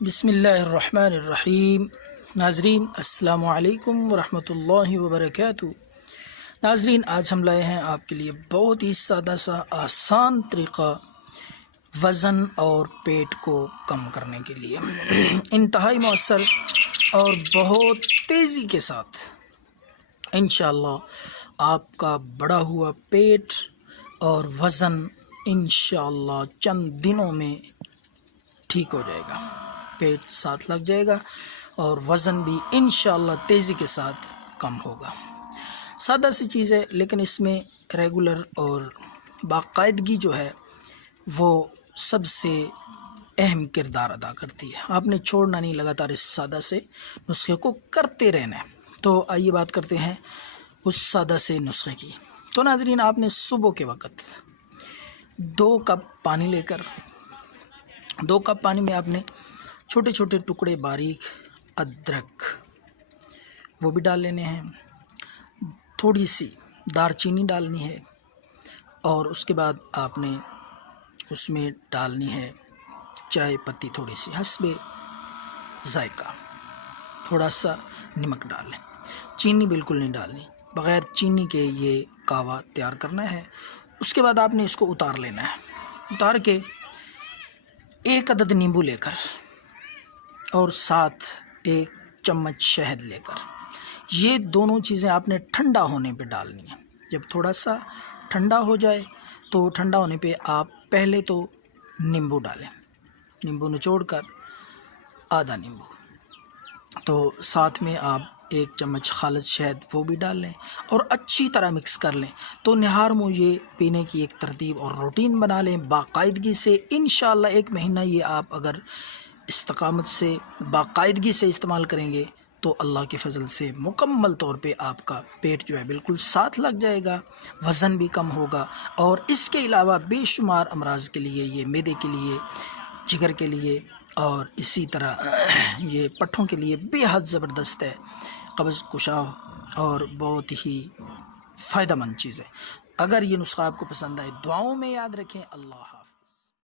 بسم اللہ الرحمن الرحیم۔ ناظرین السلام علیکم ورحمۃ اللہ وبرکاتہ۔ ناظرین آج ہم لائے ہیں آپ کے لیے بہت ہی سادہ سا آسان طریقہ وزن اور پیٹ کو کم کرنے کے لیے، انتہائی مؤثر اور بہت تیزی کے ساتھ انشاءاللہ آپ کا بڑا ہوا پیٹ اور وزن انشاءاللہ چند دنوں میں ٹھیک ہو جائے گا، پیٹ ساتھ لگ جائے گا اور وزن بھی انشاءاللہ تیزی کے ساتھ کم ہوگا۔ سادہ سی چیز ہے لیکن اس میں ریگولر اور باقاعدگی جو ہے وہ سب سے اہم کردار ادا کرتی ہے۔ آپ نے چھوڑنا نہیں، لگاتار اس سادہ سے نسخے کو کرتے رہنا ہے۔ تو آئیے بات کرتے ہیں اس سادہ سے نسخے کی۔ تو ناظرین آپ نے صبح کے وقت 2 کپ پانی لے کر 2 کپ پانی میں آپ نے چھوٹے چھوٹے ٹکڑے باریک ادرک وہ بھی ڈال لینے ہیں، تھوڑی سی دار چینی ڈالنی ہے، اور اس کے بعد آپ نے اس میں ڈالنی ہے چائے پتی تھوڑی سی حسب ذائقہ، تھوڑا سا نمک ڈال لیں، چینی بالکل نہیں ڈالنی، بغیر چینی کے یہ قہوہ تیار کرنا ہے۔ اس کے بعد آپ نے اس کو اتار لینا ہے، اتار کے 1 عدد نیمبو لے کر اور ساتھ 1 چمچ شہد لے کر، یہ دونوں چیزیں آپ نے ٹھنڈا ہونے پہ ڈالنی ہیں۔ جب تھوڑا سا ٹھنڈا ہو جائے تو ٹھنڈا ہونے پہ آپ پہلے تو نیمبو ڈالیں، نیمبو نچوڑ کر آدھا نیمبو، تو ساتھ میں آپ 1 چمچ خالص شہد وہ بھی ڈال لیں اور اچھی طرح مکس کر لیں۔ تو نہار منہ یہ پینے کی ایک ترتیب اور روٹین بنا لیں باقاعدگی سے۔ انشاءاللہ 1 مہینہ یہ آپ اگر استقامت سے باقاعدگی سے استعمال کریں گے تو اللہ کے فضل سے مکمل طور پہ آپ کا پیٹ جو ہے بالکل ساتھ لگ جائے گا، وزن بھی کم ہوگا، اور اس کے علاوہ بے شمار امراض کے لیے، یہ معدے کے لیے، جگر کے لیے اور اسی طرح یہ پٹھوں کے لیے بے حد زبردست ہے، قبض کشا اور بہت ہی فائدہ مند چیز ہے۔ اگر یہ نسخہ آپ کو پسند آئے دعاؤں میں یاد رکھیں۔ اللہ